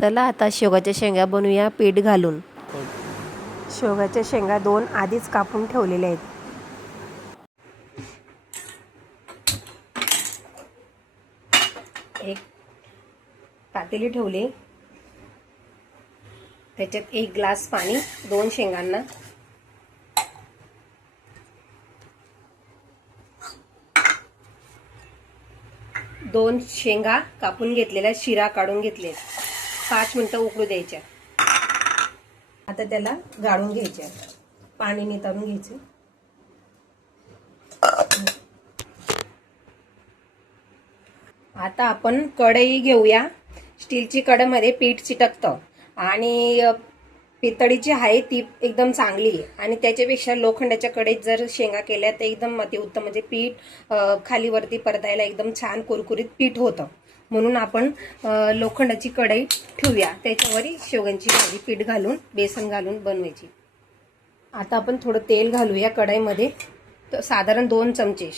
चला आता शेवगाच्या शेंगा बनवूया पीठ घालून। शेवगाच्या शेंगा 2 आधीच कापून ठेवलेल्या आहेत। एक पातेली ठेवली, त्याच्यात 1 ग्लास पाणी 2 शेंगांना, दोन शेंगा कापून घेतलेल्या शिरा काढून घेतले, 5 मिनिटं उकळू द्यायच्या। आता त्याला गाळून घ्यायचे, पाणी नितळून घ्यायचे। आता आपण कढई घेऊया। स्टीलची कढईमध्ये पीठ चिटकतं आणि पितळीची आहे ती एकदम चांगली आहे, आणि त्याच्यापेक्षा लोखंडाच्या कढईत जर शेंगा केल्या तर एकदम अतिउत्तम, म्हणजे पीठ खाली वरती परतायला एकदम छान कुरकुरीत पीठ होतं। म्हणून आपण लोखंडाची कढई ठेवूया, त्याच्यावर शेवग्यांची भाजी पीठ घालून बेसन घालून बनवायची। आता आपण थोडं तेल घालूया कढईमध्ये, तर साधारण 2 चमचे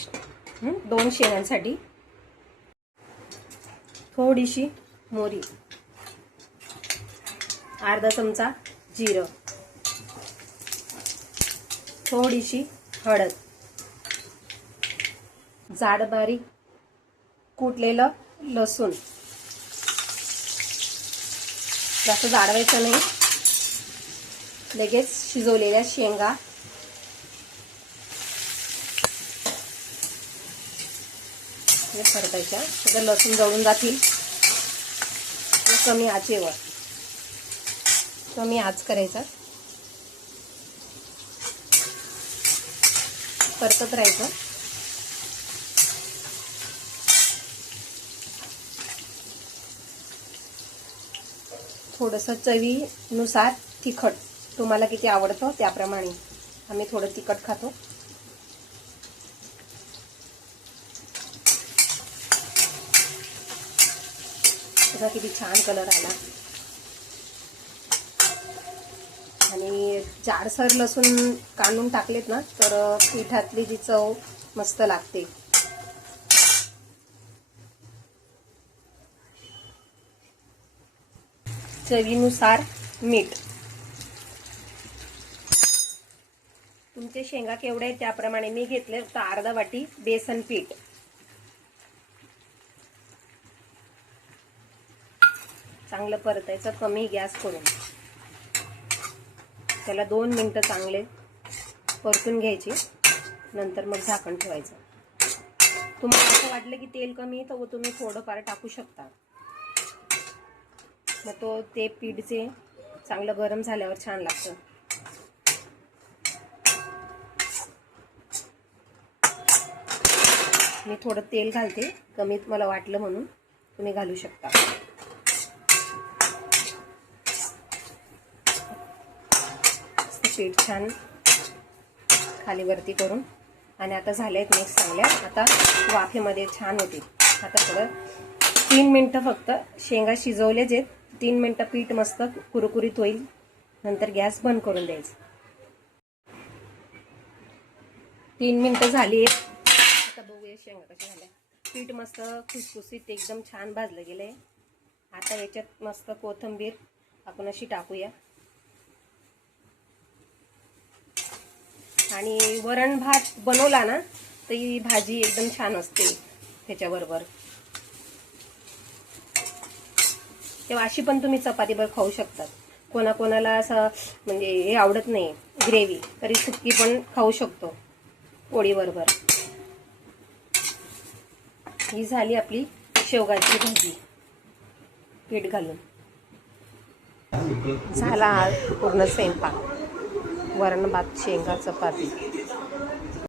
2 शेंगांसाठी। थोडीशी मोहरी, अर्धा चमचा जिरं, थोडीशी हळद, जाड बारीक कुटलेलं लसूण, जास्त जाडवायचं नाही, लगेच शिजवलेल्या शेंगा, हे परतायच्या, सगळं लसूण जळून जातील। कमी आचेवर, कमी आच करायचा, परतत राहायचं। थोडंसं चवीनुसार तिखट, तुम्हाला किती आवडतं त्याप्रमाणे, आम्ही थोडं तिखट खातो। बघा किती छान कलर आला, आणि जाडसर लसूण काढून टाकलेत ना तर पिठातली जी चव मस्त लागते। चवीनुसार मीठ, तुमचे शेंगा केवढे आहेत त्याप्रमाणे, मी घेतले तर अर्धा वाटी बेसन पीठ। चांगलं परतायचं कमी गॅस करून, त्याला 2 मिनिटं चांगले परतून घ्यायचे, नंतर मग झाकण ठेवायचं। तुम्हाला असं वाटलं की तेल कमी तर तुम्ही थोडंफार टाकू शकता, मग ते पीठचे चांगलं गरम झाल्यावर छान लागतं। मी थोडं तेल घालते, कमी मला वाटलं म्हणून, तुम्ही घालू शकता। पीठ छान खाली वरती करून, आणि आता झाले मिक्स चांगल्या, आता वाफेमध्ये छान होतील। आता थोडं 3 मिनिटं फक्त शेंगा शिजवले जे 3 मिनिटं पीठ मस्त कुरकुरीत होईल, नंतर गॅस बंद करून द्यायचं। 3 मिनिटं झाली, आता बघूया शेंगा कशा झाल्या। पीठ मस्त खुसखुशीत एकदम छान भाजलं गेलंय। आता याच्यात मस्त कोथिंबीर आपण अशी टाकूया, आणि वरण भात बनवला ना तर ही भाजी एकदम छान असते त्याच्याबरोबर। तेव्हा अशी पण तुम्ही चपातीबरोबर खाऊ शकतात। कोणाकोणाला असं म्हणजे हे आवडत नाही ग्रेव्ही, तरी सुक्की पण खाऊ शकतो पोळीबरोबर। ही झाली आपली शेवगाची भाजी पीठ घालून। झाला पूर्ण स्वयंपाक, वरण भात शेंगा चपाती।